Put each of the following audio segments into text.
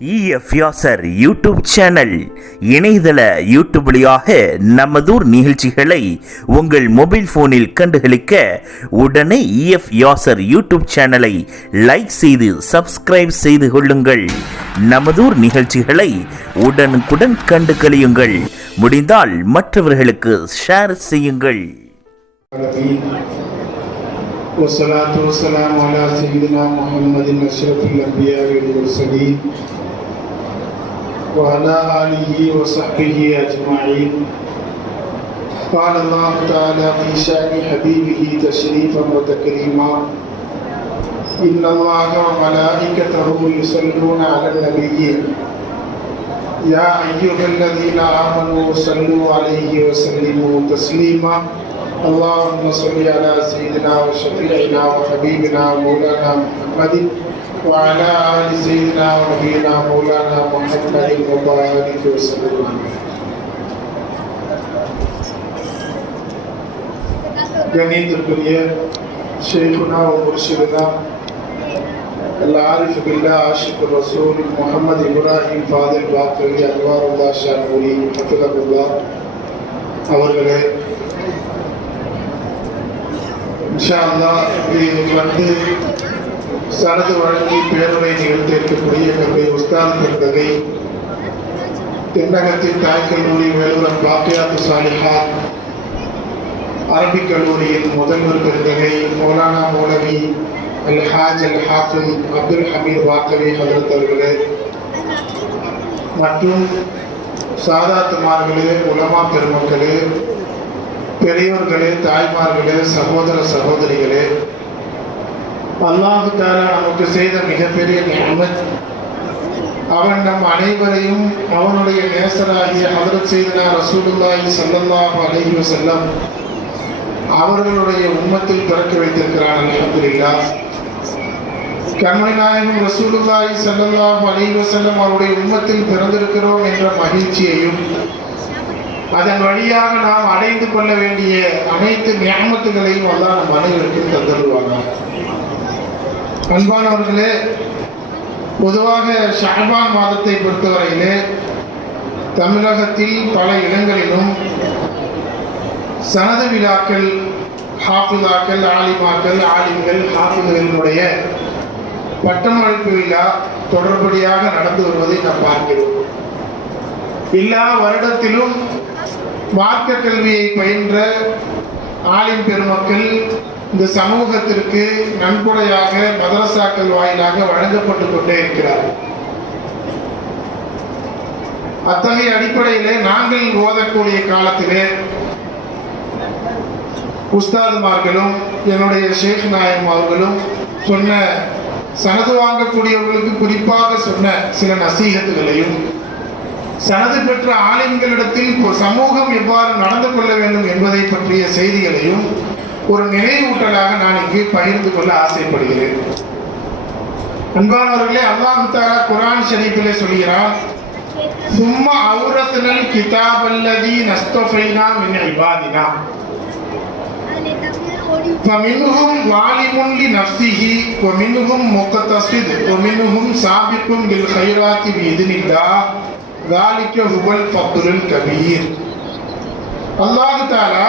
EF Yasar YouTube channel இணையதள YouTube வழியாக நமதூர் நிகழ்ச்சிகளை உங்கள் மொபைல் போனில் கண்டுகளிக்க உடனே EF யாசர் யூடியூப் சேனலை லைக் செய்து சப்ஸ்கிரைப் செய்து கொள்ளுங்கள். நமதூர் நிகழ்ச்சிகளை உடனுக்குடன் கண்டு கழியுங்கள். முடிந்தால் மற்றவர்களுக்கு ஷேர் செய்யுங்கள். والصلاة والسلام على سيدنا محمد أشرف الأنبياء والمرسلين وعلى آله وصحبه أجمعين. قال الله تعالى في شأن حبيبه تشريفا وتكريما: إن الله وملائكته يصلون على النبي يا أيها الذين آمنوا صلوا عليه وسلموا تسليما. اللهم صل على سيدنا وشفيعنا وحبيبنا مولانا محمد وعلى آل سيدنا ونبينا مولانا محمد وبارك وسلم. கணியத்திற்குரிய ஷேகுனா முர்ஷிதுனா العارف بالله عاشق الرسول محمد إبراهيم فاضل باقری அன்வாருல்லா ஷானூரி ஹஃபிதஹுல்லாஹ் அவர்களே, இன்ஷா அல்லாஹ் வந்து சனது வழங்கி பேருரை நிகழ்த்தி இருக்கக்கூடிய எங்களுடைய உஸ்தாத் பெருந்தகை தென்னகத்தின் தாய் கல்லூரி வேலூர் பாக்கியாத்து சாலிஹாத் அரபிக் கல்லூரியின் முதல்வர் பெருந்தகை மௌலானா மௌலவி அல் ஹாஜ் அல் ஹாஃபில் அப்துல் ஹமீத் வாக்கவி ஹதரத் அவர்களே மற்றும் சாதாத்துமார்களே, உலமா பெருமக்களே, பெரியோர்களே, தாய்மார்களே, சகோதர சகோதரிகளே, அல்லாஹ் தஆலா நமக்கு செய்த மிகப்பெரிய நிஅமத், அவன் நம் அனைவரையும் அவனுடைய நேசராகிய ஹதரத் சையதுனா ரசூலுல்லாஹி ஸல்லல்லாஹு அலைஹி வஸல்லம் அவர்களுடைய உம்மத்தில் பிறக்க வைத்திருக்கிறான். அல்ஹம்துலில்லாஹ். கண்மணி நாயகம் ரசூலுல்லாஹி ஸல்லல்லாஹு அலைஹி வஸல்லம் அவருடைய உம்மத்தில் பிறந்திருக்கிறோம் என்ற மகிழ்ச்சியையும் அதன் வழியாக நாம் அடைந்து கொள்ள வேண்டிய அனைத்து நியமத்துகளையும் அல்லாஹ் நம் அனைவருக்கும் தந்தருவாங்க. அன்பானவர்களே, பொதுவாக ஷஅபான் மாதத்தை பொறுத்தவரையிலே தமிழகத்தில் பல இடங்களிலும் சனது விழாக்கள், ஹாஃபிதாக்கள், ஆலிமாக்கள், ஆலிம்கள், ஹாஃபிதுகளினுடைய பட்டமளிப்பு விழா தொடர்படியாக நடந்து வருவதை நாம் பார்க்கிறோம். எல்லா வருடத்திலும் மார்க்க கல்வியை பயின்ற ஆலிம் பெருமக்கள் இந்த சமூகத்திற்கு நன்கொடையாக மதரசாக்கள் வாயிலாக வழங்கப்பட்டு கொண்டே இருக்கிறார். அத்தகைய அடிப்படையிலே நாங்கள் ஓதக்கூடிய காலத்திலே உஸ்தாதுமார்களும் என்னுடைய ஷேக் நாயம் அவர்களும் சொன்ன, சனது வாங்கக்கூடியவர்களுக்கு குறிப்பாக சொன்ன சில நசீகத்துகளையும், சனது பெற்ற ஆலிம்களிடத்தில் சமூகம் எவ்வாறு நடந்து கொள்ள வேண்டும் என்பதை பற்றிய செய்திகளையும் ஒரு நினைவூட்டலாக நான் இங்கு பகிர்ந்து கொள்ள ஆசைப்படுகிறேன். அன்பானவர்களே, அல்லாஹ் தஆலா குர்ஆன் ஷரீஃபிலே சொல்கிறான்: சும்ம அவுரத்னல் கிதாபல்லதி நஸ்தஃபைனா மின் இபாதினா فمنهم ظالم لنفسه ومنهم مقتصد ومنهم سابق بالخيرات بإذن الله ذلك هو الفضل الكبير. அல்லாஹ் தஆலா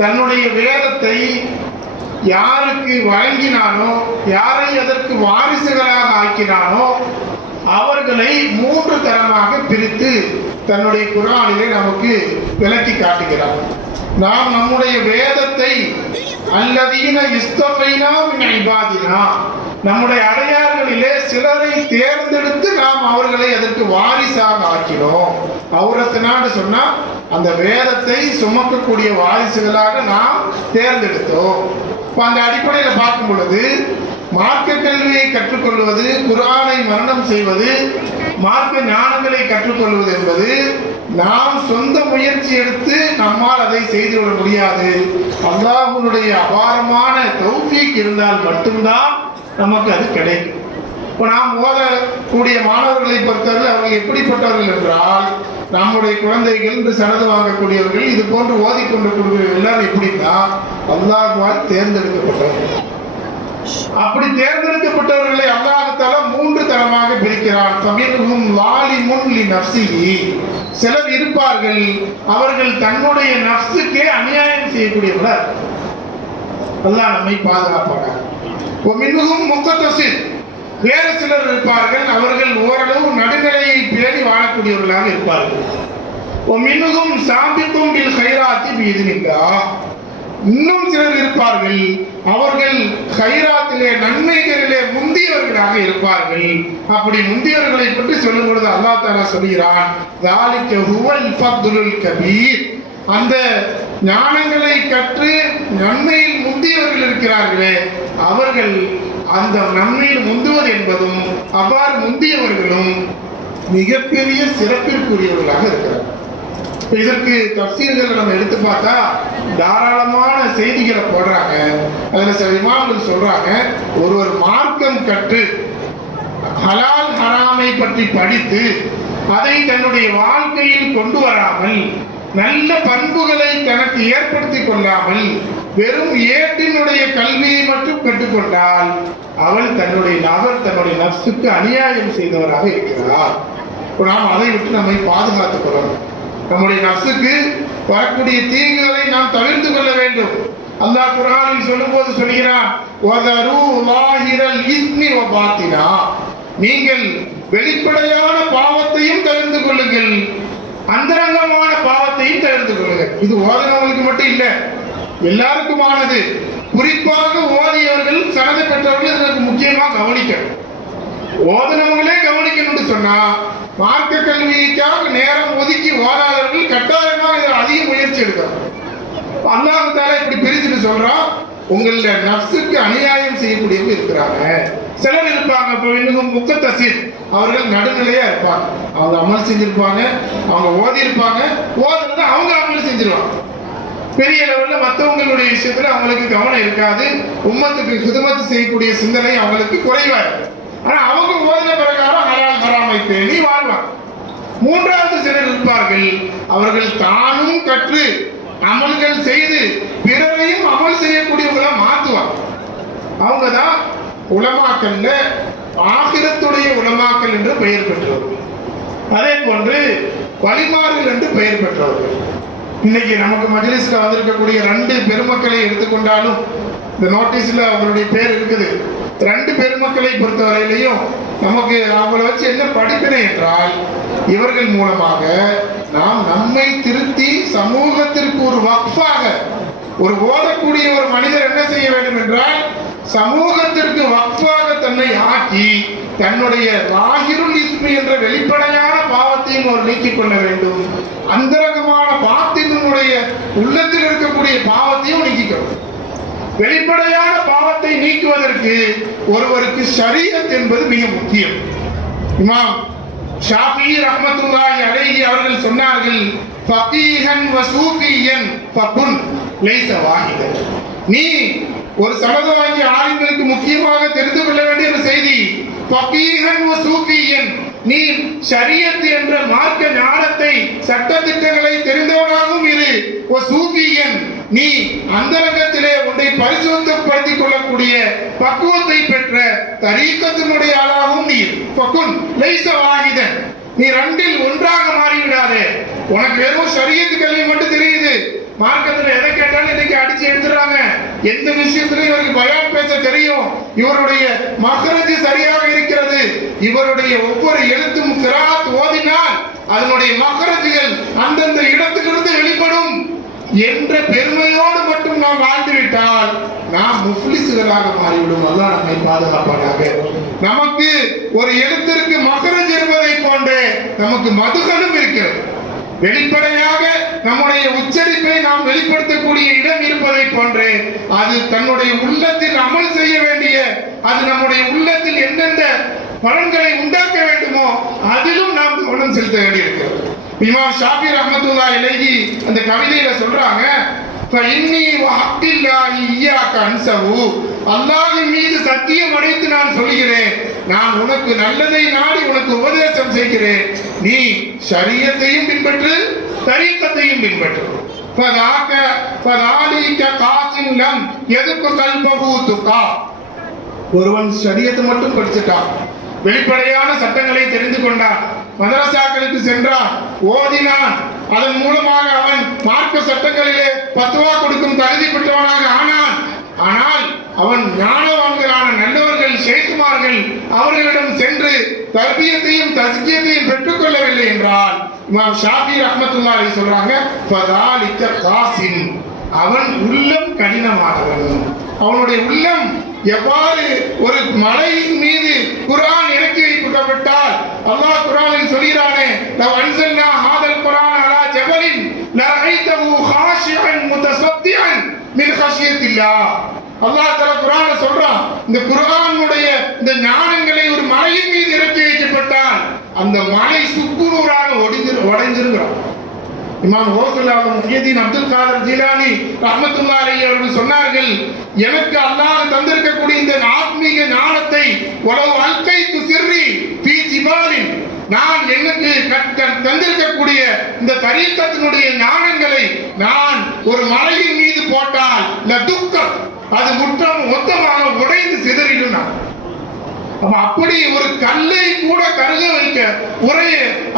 தன்னுடைய வேதத்தை யாருக்கு வழங்கினானோ, யாரை அதற்கு வாரிசுகளாக ஆக்கினானோ அவர்களை 3 தரமாக பிரித்து தன்னுடைய குர்ஆனிலே நமக்கு விளக்கி காட்டுகிறார். நாம் நம்முடைய வேதத்தை அல்லதீன இஸ்தஃபைனா மின் இபாதினா, நம்முடைய அடையார்களிலே சிலரை தேர்ந்தெடுத்து நாம் அவர்களை அதற்கு வாரிசாக ஆக்கினோம். அவுரத்னான்னு சொன்னா அந்த வேதத்தை சுமக்கக்கூடிய வாரிசுகளாக நாம் தேர்ந்தெடுத்தோம். இப்போ அந்த அடிப்படையில் பார்க்கும் பொழுது மார்க்க கல்வியை கற்றுக்கொள்வது, குர்ஆனை மரணம் செய்வது, மார்க்க ஞானங்களை கற்றுக்கொள்வது என்பது நாம் சொந்த முயற்சி எடுத்து நம்மால் அதை செய்துவிட முடியாது. அல்லாஹ்வுடைய அபாரமான தௌஃபீக் இருந்தால் மட்டும்தான் நமக்கு அது கிடைக்கும். இப்போ நாம் ஓதக்கூடிய மாணவர்களை பொறுத்தவரை அவர்கள் எப்படிப்பட்டவர்கள் என்றால், நம்முடைய குழந்தைகள் என்று சனது வாங்கக்கூடியவர்கள், இது போன்று ஓதிக்கொண்டு எல்லாரும் எப்படின்னா அல்லாஹ்வால் தேர்ந்தெடுக்கப்பட்டவர்கள். அப்படி தேர்ந்தெடுக்கப்பட்டவர்களை அல்லாஹ் தஆலா 3 தரமாக பிரிக்கிறான். ஃபமின்ஹும் ஸாலிமுன் லிநஃப்ஸிஹி, சிலர் இருப்பார்கள் அவர்கள் தன்னுடைய நஃப்ஸுக்கே அநியாயம் செய்யக்கூடியவர்கள். அல்லாஹ் நம்மை பாதுகாப்பானாக. வமின்ஹும் முக்தஸித், வேறு சிலர் இருப்பார்கள் அவர்கள் ஓரளவு நடுநிலையை பேணி வாழக்கூடியவர்களாக இருப்பார்கள். வமின்ஹும் சாபிக்கும் பில் கைராத்தி பிஇذنில்லாஹ், இன்னும் சிலர் இருப்பார்கள் அவர்கள் கைராத்திலே நன்மைகளிலே முந்தியவர்களாக இருப்பார்கள். அப்படி முந்தியவர்களை பற்றி சொல்லும் பொழுது அல்லாஹ் தஆலா சொல்கிறான், ذَلِكَ هُوَ الْفَضْلُ الْكَبِيرُ, அந்த ஞானங்களை கற்று நன்மையில் முந்தியவர்கள் இருக்கிறார்களே அவர்கள் அந்த நன்மையில் முந்துவது என்பதும் அவ்வாறு முந்தியவர்களும் மிகப்பெரிய சிறப்பிற்குரியவர்களாக இருக்கிறார்கள். இதற்கு தஃசீர்கள் நம்ம எடுத்து பார்த்தா தாராளமான செய்திகளை போடுறாங்க. அதுல சில இமாம்கள் சொல்றாங்க, ஒருவர் மார்க்கம் கற்று ஹலால் ஹராமை பற்றி படித்து அதை தன்னுடைய வாழ்க்கையில் கொண்டு வராமல் நல்ல பண்புகளை தனக்கு ஏற்படுத்திக் கொள்ளாமல் வெறும் ஏட்டினுடைய கல்வியை மட்டும் கற்றுக்கொண்டால் அவர் தன்னுடைய நஃப்ஸுக்கு அநியாயம் செய்தவராக இருக்கிறார். நாம் அதை விட்டு நம்மை பாதுகாத்துக் கொள்ளணும். நம்முடைய நஃப்ஸுக்கு வரக்கூடிய தீங்குகளை நாம் தவிர்த்து கொள்ள வேண்டும். அல்லாஹ் குர்ஆனில் சொல்லும்போது சொல்கிறான், வதரு லாஹிரல் இஸ்மி வ பாத்தினா, நீங்கள் வெளிப்படையான பாவத்தையும் தவிர்த்து கொள்ளுங்கள், அந்தரங்கமான பாவத்தையும் தவிர்த்து கொள்ளுங்கள். இது ஓதுனவங்களுக்கு மட்டும் இல்ல, எல்லாருக்குமானது. குறிப்பாக ஓதியவர்கள் சனது பெற்றவர்கள் இதற்கு முக்கியமா கவனிக்கணும். ஓதுனவங்களே கவனிக்கணும்னு சொன்னா மார்க்க கல்விக்காக நேரம் ஒதுக்கி ஓதாதவர்கள் கட்டாயமாக இதில் அதிக முயற்சி எடுக்கணும். அல்லாஹ் தஆலா இப்படி பிரிச்சுட்டு சொல்றான், உங்களுடைய நஃப்ஸுக்கு அநியாயம் செய்யக்கூடியவங்க இருக்கிறாங்க. சிலர் இருப்பாங்க இப்போ இன்னும் முக்தஸித், அவர்கள் நடுநிலையா இருப்பாங்க. அவங்க அமல் செஞ்சிருப்பாங்க, அவங்க ஓதி இருப்பாங்க, ஓதுறது அவங்க அமல் செஞ்சிருவாங்க. பெரிய லெவல்ல மற்றவங்களுடைய விஷயத்துல அவங்களுக்கு கவனம் இருக்காது. உம்மத்துக்கு ஹிதமத் செய்யக்கூடிய சிந்தனை அவங்களுக்கு குறைவா இருக்கு. ஆனா அவங்க ஓதின பிரகாரம் ஹலால் ஹராமை பேணி வாழ்வாங்க. மூன்றாவது சிலர் இருப்பார்கள், அவர்கள் தானும் கற்று அமல்கள் செய்து பிறரையும் அமல் செய்யக்கூடியவங்களா மாற்றுவாங்க. அவங்கதான் உலமாக்கல்ல ஆகிரத்துடைய உலமாக்கல் என்று பெயர் பெற்றவர்கள். அதே போன்று வழிமாறுகள் என்று பெயர் பெற்றவர்கள். இன்னைக்கு நமக்கு மஜ்லிஸ்ல வந்திருக்கக்கூடிய 2 பெருமக்களை எடுத்துக்கொண்டாலும் இந்த நோட்டீஸ்ல அவங்களுடைய பேர் இருக்குது. 2 பெருமக்களை பொறுத்தவரையிலையும் நமக்கு அவங்களை வச்சு என்ன படிப்பினை என்றால், இவர்கள் மூலமாக நாம் நம்மை திருத்தி சமூகத்திற்கு ஒரு வக்ஃபாக, ஒரு ஓதக்கூடிய ஒரு மனிதர் என்ன செய்ய வேண்டும் என்றால் சமூகத்திற்கு வக்ஃபாக தன்னை ஆக்கி தன்னுடைய லாஹிருல் இஸ்மி என்ற வெளிப்படையான பாவத்தையும் அவர் நீக்கிக் கொள்ள வேண்டும். அந்தரங்கமான பாத்தினுடைய உள்ளத்தில் இருக்கக்கூடிய பாவத்தையும் நீக்கிக்கணும். வெளிப்படையான பாவத்தை நீக்குவதற்கு ஒருவருக்கு ஷரீஅத் என்பது மிக முக்கியம். இமாம் ஷாஃபிஈ ரஹ்மத்துல்லாஹி அலைஹி அவர்கள் சொன்னார்கள், ஃபகீஹன் வ சூஃபியன் ஃபகுன் லைஸ வாஹிதன். நீ ஒரு சனது வாங்கிய ஆளுங்களுக்கு முக்கியமாக தெரிந்து கொள்ள வேண்டிய ஒரு செய்தி, ஃபகீஹன் வ சூஃபியன், நீ ஷரியத் என்ற மார்க்க ஞானத்தை சட்டதிட்டங்களை தெரிந்தவனாகவும் இரு. வ சூஃபியன், நீ அந்தரங்கத்திலே உன்னை பரிசுத்தப்படுத்திக் கொள்ளக்கூடிய பக்குவத்தை பெற்ற தரீக்கத்தினுடைய ஆளாகவும் நீ ஃபகுன் லைஸ வாஹிதன். நீ 2இல் ஒன்றாக மாறிவிடாதே. உனக்கு வெறும் ஷரியத் கல்வி மட்டும் தெரியுது, மார்க்கத்தில் எதை கேட்டாலும் இன்னைக்கு அடிச்சு எடுத்துறாங்க. எந்த விஷயத்திலும் இவருக்கு பயான் பேச தெரியும், இவருடைய மக்ரஜ் சரியாக இருக்கிறது, இவருடைய ஒவ்வொரு எழுத்தும் கிராத் ஓதினால் அதனுடைய மக்ரஜ்கள் அந்தந்த இடத்திலிருந்து வெளிப்படும் என்ற பெருமையோடு மட்டும் நாம் வாழ்ந்துவிட்டால் நாம் முஃப்லிஸ்களாக மாறிவிடும். அல்லாஹ் நம்மை பாதுகாப்பானாக. நமக்கு ஒரு எழுத்திற்கு மக்ரஜ் இருப்பதை போன்றே நமக்கு மதுகளும் இருக்கிறது. வெளிப்படையாக நம்முடைய உச்சரிப்பை நாம் வெளிப்படுத்தக்கூடிய இடம் இருப்பதை போன்றே அது தன்னுடைய உள்ளத்தில் அமல் செய்ய வேண்டிய, அது நம்முடைய உள்ளத்தில் எந்தெந்த பலன்களை உண்டாக்க வேண்டுமோ அதிலும் நாம் கவனம் செலுத்த வேண்டியிருக்கிறது. இமாம் ஷாஃபி ரஹ்மத்துல்லாஹி அலைஹி அந்த கவிதையில சொல்றாங்க, ஃபஇன்னி வஹக்கில்லாஹி இய்யாக அன்சஹு, அல்லாஹ்வின் மீது சத்தியம் அடைத்து நான் சொல்கிறேன், நான் உனக்கு நல்லதை நாடி உனக்கு உபதேசம் செய்கிறேன், நீ ஷரியத்தையும் பின்பற்று தரீக்கத்தையும் பின்பற்று. ஃபதாலிக காஸின் லம் யதுகு கல்பஹு துகா, ஒருவன் ஷரியத்தை மட்டும் படிச்சுட்டான், வெளிப்படையான சட்டங்களை தெரிந்து கொண்டான், மதரசாக்களுக்கு சென்றான், ஓதினான், அதன் மூலமாக அவன் மார்க்க சட்டங்களிலே பத்துவா கொடுக்கும் தகுதி பெற்றவனாக ஆனான். ஆனால் அவன் ஞானவான்களான நல்லவர்கள் ஷேகுமார்கள் அவர்களிடம் சென்று தர்பியத்தையும் தஸ்கியத்தையும் பெற்றுக்கொள்ளவில்லை என்றால் இமாம் ஷாஃபி ரஹ்மத்துல்லாஹி அலைஹி சொல்றாங்க, ஃபதாலிக காசின், அவன் உள்ளம் கடினமானவன். அவனுடைய உள்ளம் எவ்வாறு ஒரு மலையின் மீது குர்ஆன் இறக்கி வைக்கப்பட்டால் அல்லாஹ் குர்ஆனில் சொல்கிறானே, லவ் அன்ஸல்னா ஹாதல் குர்ஆன அலா ஜபலின் லரைதஹு காஷிஅன் முத்தஸத்திஅன் மின் கஷியத்தில்லாஹ். அல்லாஹ் தஆலா குர்ஆன்ல சொல்றான், இந்த குர்ஆனுடைய இந்த ஞானங்களை ஒரு மலையின் மீது இறக்கி வைக்கப்பட்டால் அந்த மலை சுக்குநூறாக உடைஞ்சிருங்கிறான். இமாம் ஹோசல்லாஹ் முஹியதீன் அப்துல் காதர் ஜீலானி ரஹ்மத்துல்லாஹி அலைஹி அவர்கள் சொன்னார்கள், எனக்கு அல்லாஹ் தந்திருக்கக்கூடிய இந்த ஆத்மீக ஞானத்தை வலவ் அல்கைது சிர்ரி ஃபீ ஜிபாலின், நான் எனக்கு தந்திருக்கக்கூடிய இந்த தரீக்கத்தினுடைய ஞானங்களை நான் ஒரு மலையின் மீது போட்டால் லதுக்கம், அது மொத்தமாக உடைந்து சிதறிடும். அப்படி ஒரு கல்லை கூட கருக வைக்க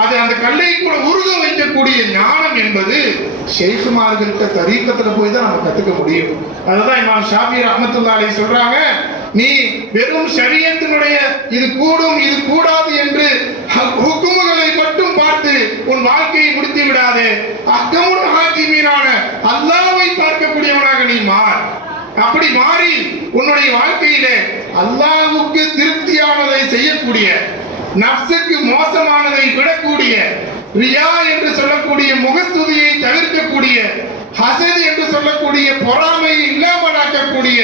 அது அந்த கல்லை கூட உருக வைக்கக்கூடிய ஞானம் என்பது ஷேகுமார்கள்ட்ட தரீக்கத்துல போய் தான் நம்ம கத்துக்க முடியும். அதுதான் இமாம் ஷாஃபி ரஹ்மத்துல்லாஹி அலைஹி சொல்றாங்க, நீ வெறும் ஷரியத்தினுடைய இது கூடும் இது கூடாது என்று ஹுக்குமுகளை மட்டும் பார்த்து உன் வாழ்க்கையை முடித்து விடாதே, அஹ்கமுல் ஹாகிமீனான அல்லாஹ்வை பார்க்கக்கூடியவனாக நீ மாறு. அப்படி மாறி உன்னுடைய வாழ்க்கையிலே அல்லாஹ்வுக்கு திருப்தியானதை செய்யக்கூடிய, நஃப்ஸுக்கு மோசமானதை விடக்கூடிய, ரியா என்று சொல்லக்கூடிய முகஸ்துதியை தவிர்க்கக்கூடிய, ஹஸத் என்று சொல்லக்கூடிய பொறாமையை இல்லாமலாக்கக்கூடிய,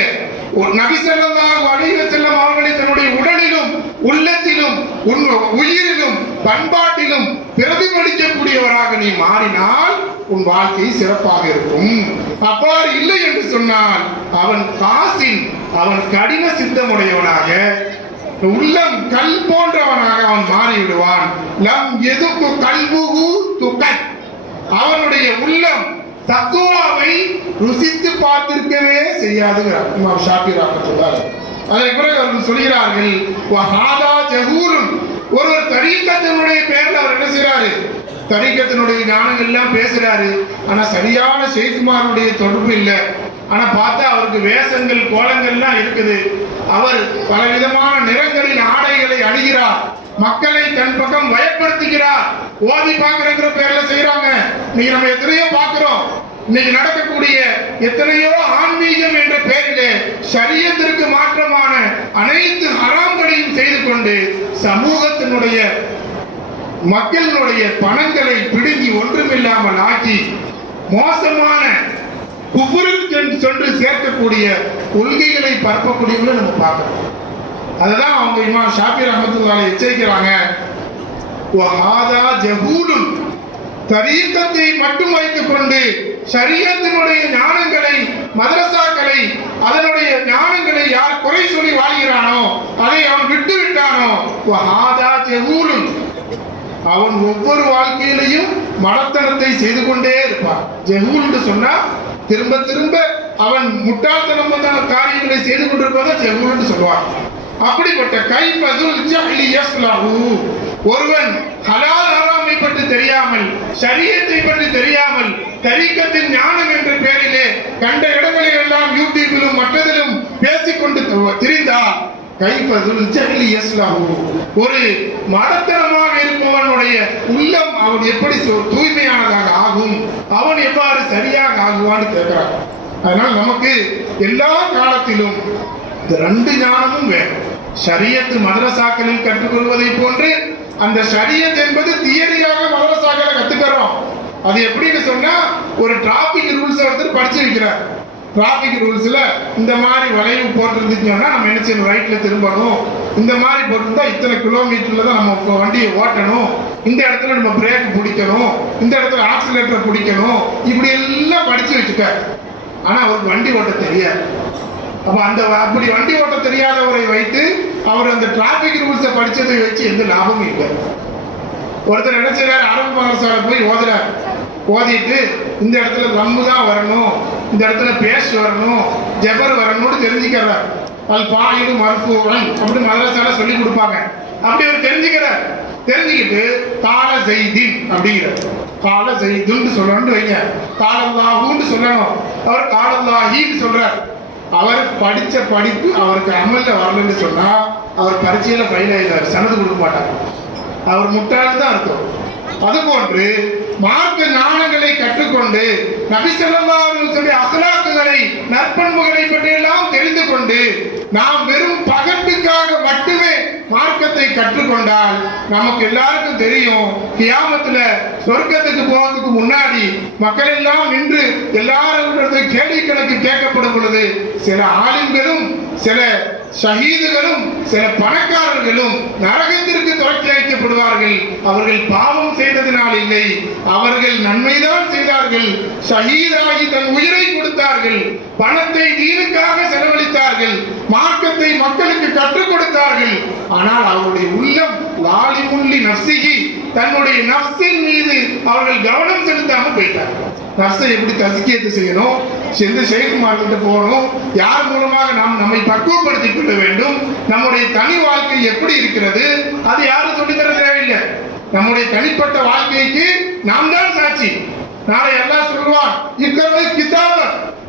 நபி ஸல்லல்லாஹு அலைஹி வஸல்லம் அவர்களை தன்னுடைய உடலிலும் உள்ளத்திலும் உயிரிலும் பண்பாட்டிலும் பிரதிபலிக்கக்கூடியவராக நீ மாறினால் உன் வாழ்க்கை சிறப்பாக இருக்கும். அவ்வாறு இல்லை என்று சொன்னால் அவன் காசின், அவன் கடின சித்தமுடையவனாக, உள்ளம் கல் போன்றவனாக அவன் மாறிவிடுவான். லம் எதுக்கு கல்புகு துகத், அவனுடைய உள்ளம் தக்குவாவை ருசித்து பார்த்திருக்கவே செய்யாதுங்கிறார் இமாம் ஷாஃபி ரஹ்மத்துல்லாஹி. அதற்கு பிறகு அவர்கள் சொல்கிறார்கள், வஹாதா ஜஹூருன், ஒருவர் தரீக்கத்தினுடைய பேர்ல அவர் என்ன செய்யறாரு, தரீக்கத்தினுடைய ஞானங்கள் எல்லாம் பேசுறாரு, ஆனா சரியான ஷேகுமாருடைய தொடர்பு இல்லை. ஆனா பார்த்தா அவருக்கு வேஷங்கள் கோலங்கள்லாம் இருக்குது, அவர் பலவிதமான நிறங்களின் ஆடைகளை அணிகிறார், மக்களை தன் பக்கம் பயப்படுத்துகிறார், ஓதி பார்க்கிற பேர்ல செய்யறாங்க. இன்னைக்கு நம்ம எத்தனையோ பார்க்கிறோம், இன்னைக்கு நடக்கக்கூடிய எத்தனையோ ஆன்மீகம் என்ற பெயரிலே ஷரியத்திற்கு மாற்றமான அனைத்து ஹராம்களையும் செய்து கொண்டு சமூகத்தினுடைய மக்களுடைய பணங்களை பிடுங்கி ஒன்றுமில்லாமல் ஆக்கி மோசமான குஃபுரில் சென்று சேர்க்கக்கூடிய கொள்கைகளை பரப்பக்கூடியவங்களை நம்ம பார்க்கிறோம். அதுதான் அவங்க இமாம் ஷாஃபி ரஹ்மத்துல்லாஹி எச்சரிக்கிறாங்க, வஹாதா ஜஹூலுன், தரீக்கத்தை மட்டும் வைத்துக் கொண்டு ஷரியத்தினுடைய ஞானங்களை, மதரசாக்களை, அதனுடைய ஞானங்களை யார் குறை சொல்லி வாழ்கிறானோ, அதை அவன் விட்டு விட்டானோ, வஹாதா ஜஹூலுன், அவன் ஒவ்வொரு வாழ்க்கையிலையும் மடத்தனத்தை செய்து கொண்டே இருப்பான். ஜஹூல் என்று சொன்னா திரும்ப திரும்ப அவன் முட்டாள்தனமான காரியங்களை செய்து கொண்டிருப்பதை ஜஹூல் என்று சொல்வான். அப்படிப்பட்ட கைஃபதுல் ஜஹ்லி யஸ்லஹு, ஒருவன் ஹலால் ஹராமை பற்றி தெரியாமல், ஷரியத்தை பற்றி தெரியாமல், தரீக்கத்தின் ஞானம் என்ற பெயரிலே கண்ட இடங்களில் எல்லாம் யூடியூபிலும் மற்றதிலும் பேசிக்கொண்டு திரிந்தால் கைஃபதுல் ஜஹ்லி யஸ்லஹு, ஒரு மடத்தனமாக இருப்பவனுடைய உள்ளம் அவன் எப்படி தூய்மையானதாக ஆகும், அவன் எவ்வாறு சரியாக ஆகுவான்னு கேட்கிறான். அதனால் நமக்கு எல்லா காலத்திலும் இந்த ரெண்டு ஞானமும் வேணும். ஷரியத் மதரசாக்களில் கற்றுக்கொள்வதை போன்று அந்த ஷரியத் என்பது தியரியாக மதரசாக்களை கத்துக்கிறோம். அது எப்படின்னு சொன்னா, ஒரு டிராபிக் ரூல்ஸ் ஒருத்தர் படிச்சு வைக்கிறார். டிராபிக் ரூல்ஸ்ல இந்த மாதிரி வளைவு போட்டிருந்துச்சுன்னா நம்ம என்ன செய்யணும், ரைட்ல திரும்பணும், இந்த மாதிரி போட்டிருந்தா இத்தனை கிலோமீட்டர்ல தான் நம்ம வண்டியை ஓட்டணும், இந்த இடத்துல நம்ம பிரேக் பிடிக்கணும், இந்த இடத்துல ஆக்சிலேட்டர் பிடிக்கணும், இப்படி எல்லாம் படிச்சு வச்சுட்டார். ஆனா அவருக்கு வண்டி ஓட்ட தெரியாது. அப்ப அந்த அப்படி வண்டி ஓட்ட தெரியாதவரை வைத்து அவர் அந்த டிராபிக் ரூல்ஸை படிச்சதை வச்சு எந்த லாபமும் இல்லை. ஒருத்தர் என்ன செய்யறாரு, அரபு மதரசால போய் ஓதுறாரு, ஓதிட்டு இந்த இடத்துல ரம்மு தான் வரணும், இந்த இடத்துல பேஷ் வரணும், ஜபர் வரணும்னு தெரிஞ்சுக்கிறார். அல் ஃபாயிலு மர்ஃபூஅன் அப்படி மதரசால சொல்லி கொடுப்பாங்க. அப்படி அவர் தெரிஞ்சுக்கிறார். தெரிஞ்சுக்கிட்டு கால ஸைதின் அப்படிங்கிறார். கால ஸைதுன்னு சொல்லணும்னு வைங்க, காலல்லாஹுன்னு சொல்லணும். அவர் காலல்லாஹின்னு சொல்றார். அவர் படிச்ச படிப்பு அவருக்கு அமல்ல வரலன்னு சொன்னா அவர் பரீட்சையில ஃபெயில் ஆயிடுவார், சனது கொடுக்க மாட்டார். அவர் முட்டாள் தான் அர்த்தம். அதுபோன்று மார்க்க ஞானங்களை கற்றுக்கொண்டு நபி ஸல்லல்லாஹு அலைஹி வஸல்லம் அக்லாக்குகளை நற்பண்புகளை பற்றியெல்லாம் தெரிந்து கொண்டு நாம் வெறும் பகட்டுக்காக மட்டுமே மார்க்கத்தை கற்றுக்கொண்டால் நமக்கு எல்லாருக்கும் தெரியும், கியாமத்துல சொர்க்கத்துக்கு போவதற்கு முன்னாடி மக்கள் எல்லாம் நின்று எல்லாரும் கேள்வி கணக்கு கேட்கப்படும் பொழுது சில ஆலிம்களும் சில ஷஹீதுகளும் சில பணக்காரர்களும் நரகத்திற்கு துரத்தி வைக்கப்படுவார்கள். அவர்கள் பாவம் செய்ததினால் இல்லை, அவர்கள் நன்மைதான் செய்தார்கள். ஷஹீதாகி தன் உயிரை கொடுத்தார்கள், பணத்தை தீனுக்காக செலவழித்தார்கள், மார்க்கத்தை மக்களுக்கு கற்றுக் கொடுத்தார்கள். ஆனால் அவருடைய உள்ளம் லாலிமுல்லி நஃப்ஸிஹி, தன்னுடைய நஃப்ஸின் மீது அவர்கள் கவனம் செலுத்தாமல் போயிட்டார்கள். நஃப்ஸை எப்படி தஸ்கியத்து செய்யணும், சென்று ஷேகுமார்கிட்ட போகணும், யார் மூலமாக நாம் நம்மை பக்குவப்படுத்திக் கொள்ள வேண்டும், நம்முடைய தனி வாழ்க்கை எப்படி இருக்கிறது, அது யாரும் சொல்லித்தர தேவையில்லை. நம்முடைய தனிப்பட்ட வாழ்க்கைக்கு நாம் தான் சாட்சி. நாளை எல்லாம் சொல்லுவான், இக்கவை கிதாப,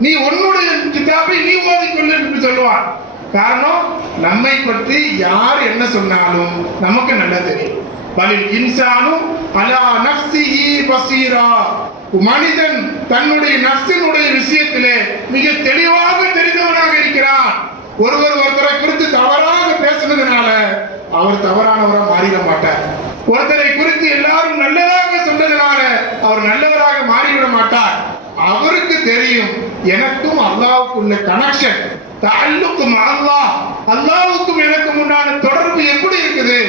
நீ உன்னுடைய கிதாபை நீ ஓதிக்கொள்ளு என்று சொல்லுவான். காரணம், நம்மை பற்றி யார் என்ன சொன்னாலும் நமக்கு நல்லா தெரியும். பலில் இன்சானும் அலா நஃப்ஸிஹி பஸீரா, மனிதன் தன்னுடைய நஃப்ஸினுடைய விஷயத்திலே மிக தெளிவாக தெரிந்தவனாக இருக்கிறான். ஒருத்தரை குறித்து தவறாக பேசுனதுனால அவர் தவறானவராக மாறிட மாட்டார். ஒருத்தரை குறித்து எல்லாரும் நல்லதாக சொன்னதுனால அவர் நல்லவராக மாறிவிட மாட்டார். அவருக்கு தெரியும் எனக்கும் அல்லாஹ்வுக்குள்ள கனெக்ஷன், தஅல்லுக்கும் அல்லாஹ், அல்லாஹ்வுக்கும் எனக்கு முன்னான தொடர்பு எப்படி இருக்குது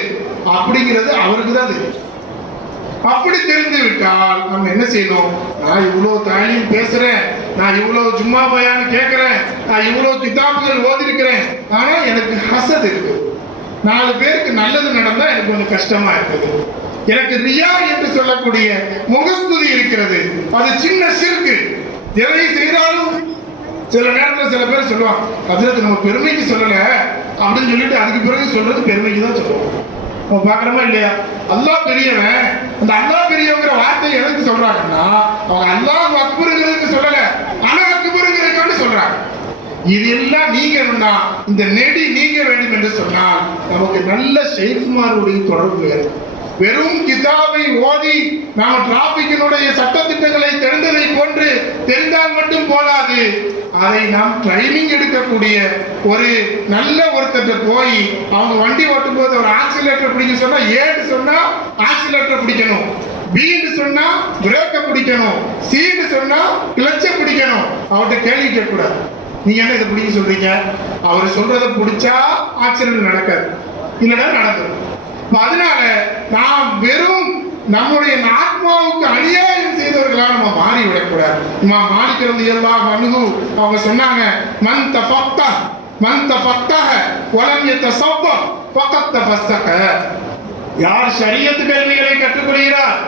அப்படிங்கிறது அவருக்கு தான் தெரியும். அப்படி தெரிந்து விட்டால் நம்ம என்ன செய்யணும், நான் இவ்வளவு தாலீம் பேசுறேன், நான் இவ்வளவு ஜும்மா பயான் கேட்கிறேன், நான் இவ்வளவு கிதாபுகள் ஓதிருக்கிறேன், ஆனா எனக்கு ஹசத் இருக்கு, 4 பேருக்கு நல்லது நடந்தா எனக்கு கொஞ்சம் கஷ்டமா இருக்குது, எனக்கு ரியா என்று சொல்லக்கூடிய முகஸ்துதி இருக்கிறது, அது சின்ன சிறுக்கு. எதை செய்தாலும் சில நேரத்தில் சில பேர் சொல்லுவாங்க, அதுல நம்ம பெருமைக்கு சொல்லல அப்படின்னு சொல்லிட்டு அதுக்கு பிறகு சொல்றது பெருமைக்கு தான் சொல்லுவோம். பாக்குறோமா இல்லையா? அல்லாஹ் பெரியவன், அந்த அல்லாஹ் பெரியவங்கிற வார்த்தையை எதுக்கு சொல்றாங்கன்னா அவங்க அல்லாஹ் அக்பருங்கிறதுக்கு சொல்லல, ஆனா அக்பருங்கிறதுக்கான சொல்றாங்க. இது எல்லாம் நீங்க இந்த நெடி நீங்க வேண்டும் என்று சொன்னால் நமக்கு நல்ல ஷேகுமாருடைய தொடர்பு வேணும். வெறும் கிதாபை ஓதி நாம டிராபிக்கினுடைய சட்டத்திட்டங்களை தெரிந்ததை போன்று தெரிந்தால் மட்டும் போதாது, அதை நாம் ட்ரைனிங் எடுக்கக்கூடிய ஒரு நல்ல ஒருத்தர் போய் அவங்க வண்டி ஓட்டும் போது ஒரு ஆக்சிலேட்டர் பிடிக்க சொன்னா ஏன்னு சொன்னா ஆக்சிலேட்டர் பிடிக்கணும், பீன்னு சொன்னா பிரேக்க பிடிக்கணும், சீன்னு சொன்னா கிளச்ச பிடிக்கணும். அவர்கிட்ட கேள்வி கேட்கக்கூடாது, நீங்க என்ன இதை பிடிக்க சொல்றீங்க, அவர் சொல்றதை பிடிச்சா ஆக்சிடென்ட் நடக்காது, இல்லைன்னா நடக்கும். அதனால நாம் வெறும் நம்முடைய ஆத்மாவுக்கு அநியாயம் செய்தவர்களா நம்ம மாறிவிடக்கூடாது. இமாம் மாலிக் ரலியல்லாஹு அன்ஹு அவங்க சொன்னாங்க, மன் தஃபக்கஹ வலம் யதஸவ்வஃப் ஃபகத் தஃபஸ்ஸக, யார் ஷரியத் கல்விகளை கற்றுக்கொள்கிறார்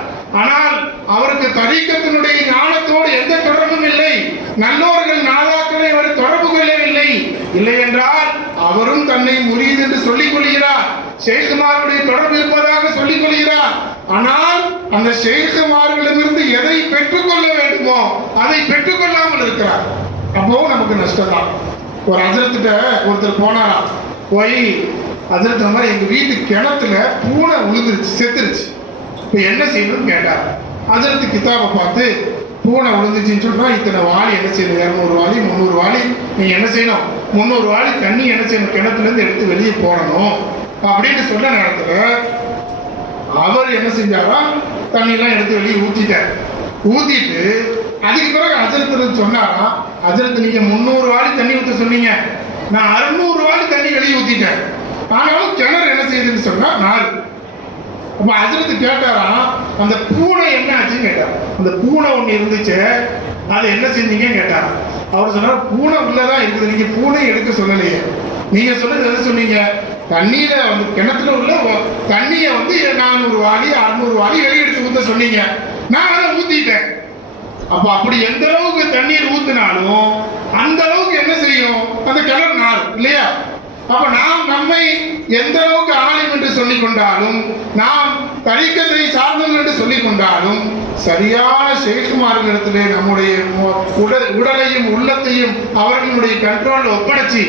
ஆனால் அவருக்கு தரீக்கத்தினுடைய ஞானத்தோடு எந்த தொடர்பும் இல்லை, நல்லோர்கள் நாதாக்களை அவர் தொடர்பு கொள்ளவில்லை, இல்லை என்றால் அவரும் தன்னை முரீத் என்று சொல்லிக் கொள்கிறார், ஷேகுமாருடைய தொடர்பு இருப்பதாக சொல்லிக் கொள்கிறார். ஆனால் அந்த ஷேகுமார்களிடமிருந்து எதை பெற்றுக்கொள்ள வேண்டுமோ அதை பெற்றுக்கொள்ளாமல் இருக்கிறார். அப்போ நமக்கு நஷ்டம் தான். ஒரு ஹஜ்ரத்திட்ட ஒருத்தர் போனாராம், போய் ஹஜ்ரத் மாதிரி எங்க வீட்டு கிணத்துல பூனை விழுந்துருச்சு, செத்துருச்சு, இப்ப என்ன செய்யணும்னு கேட்டார். ஹஜ்ரத் கிதாபை பார்த்து பூனை விழுந்துச்சுன்னு சொன்னா இத்தனை வாளி என்ன செய்யணும், 200 வாளி 300 வாளி நீங்க என்ன செய்யணும், 300 வாளி தண்ணி என்ன செய்யணும், கிணத்துல இருந்து எடுத்து வெளியே போடணும் அப்படின்னு சொன்ன நேரத்துல அவர் என்ன செஞ்சாரா, தண்ணி எல்லாம் எடுத்து வெளியே ஊத்திட்டார். ஊத்திட்டு அதுக்கு பிறகு ஹஜ்ரத் சொன்னாரா, ஹஜ்ரத் நீங்க 300 வாளி தண்ணி ஊத்த சொன்னீங்க, நான் 600 வாளி தண்ணி வெளியே ஊத்திட்டேன், ஆனாலும் கிணறு என்ன செய்யுதுன்னு சொன்னா 4. அப்ப ஹஜ்ரத் கேட்டாரா, அந்த பூனை என்ன ஆச்சுன்னு கேட்டார். அந்த பூனை ஒண்ணு இருந்துச்சு, அதை என்ன செஞ்சீங்கன்னு கேட்டார். அவர் சொன்னார், பூனை உள்ளதான் இருக்குது, நீங்க பூனை எடுக்க சொல்லலையே, நீங்க சொன்னது எது சொன்னீங்க, தண்ணீரை வந்து கிணத்துல உள்ள தண்ணியை வந்து 400 வாளி 600 வாளி வெளியே எடுத்து ஊத்த சொன்னீங்க, நான் அதை ஊத்திட்டேன். அப்ப அப்படி எந்த அளவுக்கு தண்ணீர் ஊத்தினாலும் அந்த அளவுக்கு என்ன செய்யும், அந்த கிணறு நாரும் இல்லையா? அப்ப நாம் நம்மை எந்த அளவுக்கு ஆலிம் என்று சொல்லிக் கொண்டாலும், நாம் தரிக்கத்தை சார்ந்தவர்கள் என்று சொல்லிக் கொண்டாலும், சரியான ஷேகுமார்களிடத்திலே நம்முடைய உடலையும் உள்ளத்தையும் அவர்களுடைய கண்ட்ரோல் ஒப்படைச்சு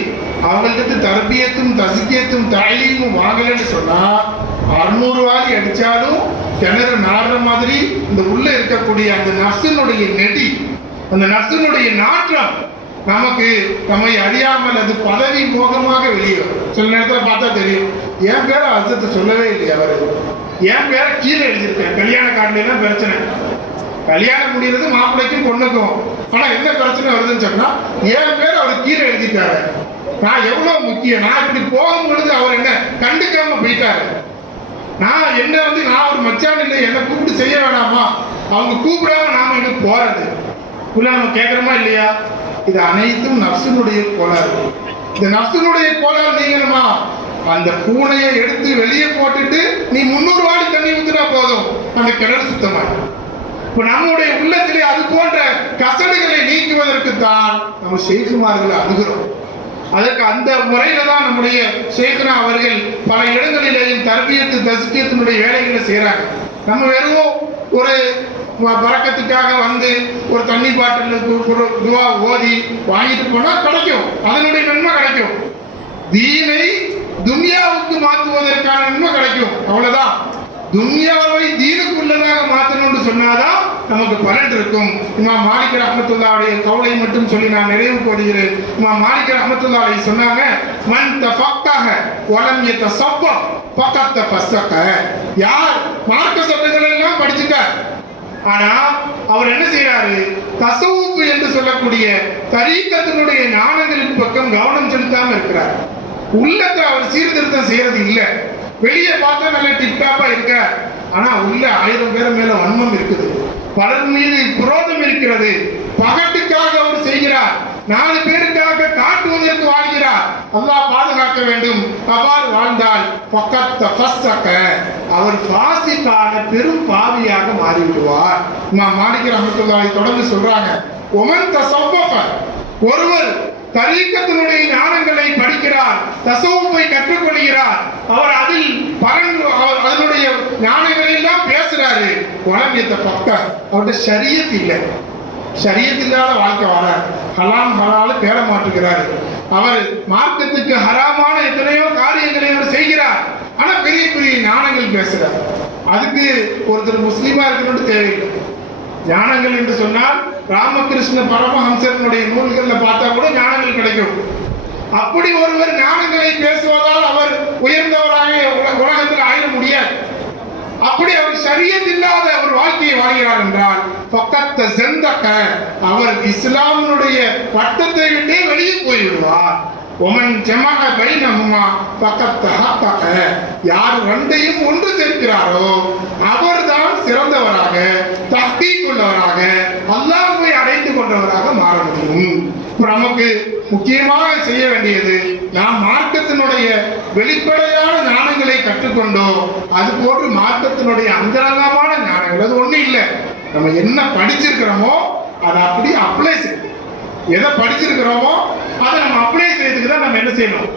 அவர்களுக்கு தர்பியத்தும் தசிக்கியத்தும் தாயிலையும் வாங்கலன்னு சொன்னா 600 வாரி அடிச்சாலும் கிணறு நாடுற மாதிரி இந்த உள்ள இருக்கக்கூடிய அந்த நர்சினுடைய நெடி, அந்த நர்சினுடைய நாற்றம் நமக்கு நம்மை அறியாமல் அது பதவி மோகமாக வெளியே வரும். சில நேரத்தில் பார்த்தா தெரியும், என் பேரை அர்த்தத்தை சொல்லவே இல்லையா அவரு, என் பேரை கீழே எழுதியிருக்கேன். கல்யாண கார்டுலாம் பிரச்சனை, கல்யாணம் முடிகிறது மாப்பிள்ளைக்கும் பொண்ணுக்கும், ஆனா என்ன பிரச்சனை வருதுன்னு சொன்னா என் பேர் அவர் கீழே எழுதிட்டாரு. நான் எவ்வளவு முக்கியம், நான் இப்படி போகும் பொழுது அவர் என்ன கண்டுக்காம போயிட்டாரு. நான் என்ன நான் ஒரு மச்சான் இல்லை, என்ன கூப்பிட்டு செய்ய வேணாமா, அவங்க கூப்பிடாம நாம எங்க போறது உள்ள நம்ம கேட்கறோமா இல்லையா? இது அனைத்தும் நப்சினுடைய கோளாறு. இந்த நப்சினுடைய கோளாறு நீங்கணுமா? அந்த பூனையை எடுத்து வெளியே போட்டுட்டு நீ 300 வாடி தண்ணி ஊத்தினா போதும், அந்த கிணறு சுத்தமாகும். இப்ப நம்முடைய உள்ளத்திலே அது போன்ற கசடுகளை நீக்குவதற்கு தான் நம்ம ஷேகுமார்களை அணுகிறோம். அதற்கு அந்த முறையில தான் நம்முடைய ஷேகுனா அவர்கள் பல இடங்களிலேயும் தர்பியத்து தஸ்கியத்தினுடைய வேலைகளை செய்யறாங்க. நம்ம வெறும் ஒரு பறக்கத்துக்காக வந்து ஒரு தண்ணி பாட்டில் துவா ஓதி வாங்கிட்டு போனா கிடைக்கும், அதனுடைய நன்மை கிடைக்கும். தீனை துன்யாவுக்கு மாற்றுவதற்கான நன்மை கிடைக்கும், அவ்வளவுதான். துன்யாவை தீனுக்குள்ளதாக மாற்றணும்னு சொன்னாதான் நமக்கு பலன் இருக்கும். இமாம் மாலிக் ரஹ்மத்துல்லாஹி கவுலை மட்டும் சொல்லி நான் நிறைவு கோருகிறேன். இமாம் மாலிக் ரஹ்மத்துல்லாஹி சொன்னாங்க, மன் தஃபக்கஹ வலம் யதஸவ்வஃப் ஃபகத் தஃபஸக. யார் மார்க்க சட்டங்களை எல்லாம் படிச்சுட்டார், ஆனா அவர் என்ன செய்யறாரு, தஸவுஃப் என்று சொல்லக்கூடிய தரீக்கத்தினுடைய ஞானங்களின் பக்கம் கவனம் செலுத்தாம இருக்கிறார். உள்ளத்தை அவர் சீர்திருத்தம் செய்யறது இல்லை. வெளியே பார்த்தா நல்ல டிப்டாப்பா இருக்க, ஆனா உள்ள 1000 பேர் மேல வன்மம் இருக்குது, பலர் மீது குரோதம் இருக்கிறது. பகட்டுக்காக அவர் செய்கிறார், 4 பேருக்காக காட்டுவதற்கு வாழ்கிறார். அல்லாஹ் பாதுகாக்க வேண்டும். அவ்வாறு வாழ்ந்தால் ஃபகத் தஃபஸக, அவர் ஃபாசிகான பெரும் பாவியாக மாறிவிடுவார். இமாம் மாலிக் ரஹ்மத்துல்லாஹி தொடர்ந்து சொல்றாங்க, ஒமன் தஸவ்வஃப, ஒருவர் தரீக்கத்தினுடைய ஞானங்களை படிக்கிறார், தஸவுஃபை கற்றுக்கொள்கிறார், அவர் அதில் அதனுடைய ஞானங்களை எல்லாம் பேசுறாரு. வலம் யதஃபக்க, அவருடைய ஷரியத் இல்லை, ஷரியத் இல்லாத வாழ்க்கை வாழார், ஹலாம் ஹலால தேட மாட்டுகிறார். அவர் மார்க்கத்துக்கு ஹராமான எத்தனையோ காரியங்களை அவர் செய்கிறார், ஆனா பெரிய பெரிய ஞானங்கள் பேசுறார். அதுக்கு ஒருத்தர் முஸ்லீமா இருக்கணும்னு தேவையில்லை. ஞானங்கள் என்று சொன்னால் ராமகிருஷ்ண பரமஹம்சருடைய நூல்களில் பார்த்தா கூட ஞானங்கள் கிடைக்கும். அப்படி ஒருவர் ஞானங்களை பேசுவதால் அவர் உயர்ந்தவராக உலகத்தில் ஆயிட முடியாது. அப்படி அவர் ஷரியத் இல்லாத ஒரு வாழ்க்கையை வாழ்கிறார் என்றால் ஃபகத் தஸந்தக, அவர் இஸ்லாமினுடைய வட்டத்தை விட்டே வெளியே போய்விடுவார். ஒமன் ஜமஅ பைனஹுமா ஃபகத் தஹக்கக, யார் ரெண்டையும் ஒன்று சேர்க்கிறாரோ அவர்தான் சிறந்தவராக, தஹ்கீக் உள்ளவராக, அல்லாஹ்வை அடைந்து கொண்டவராக மாற முடியும். நமக்கு முக்கியமாக செய்ய வேண்டியது, நாம் மார்க்கத்தினுடைய வெளிப்படையான ஞானங்களை கற்றுக்கொண்டோம், அது போன்று மார்க்கத்தினுடைய அந்தரங்கமான ஞானங்கள் அது ஒண்ணு இல்லை. நம்ம என்ன படிச்சிருக்கிறோமோ அதை அப்படி அப்ளை செய்யணும். எதை படிச்சிருக்கிறோமோ அதை நம்ம அப்ளை செய்யறதுக்கு தான் நம்ம என்ன செய்யணும்,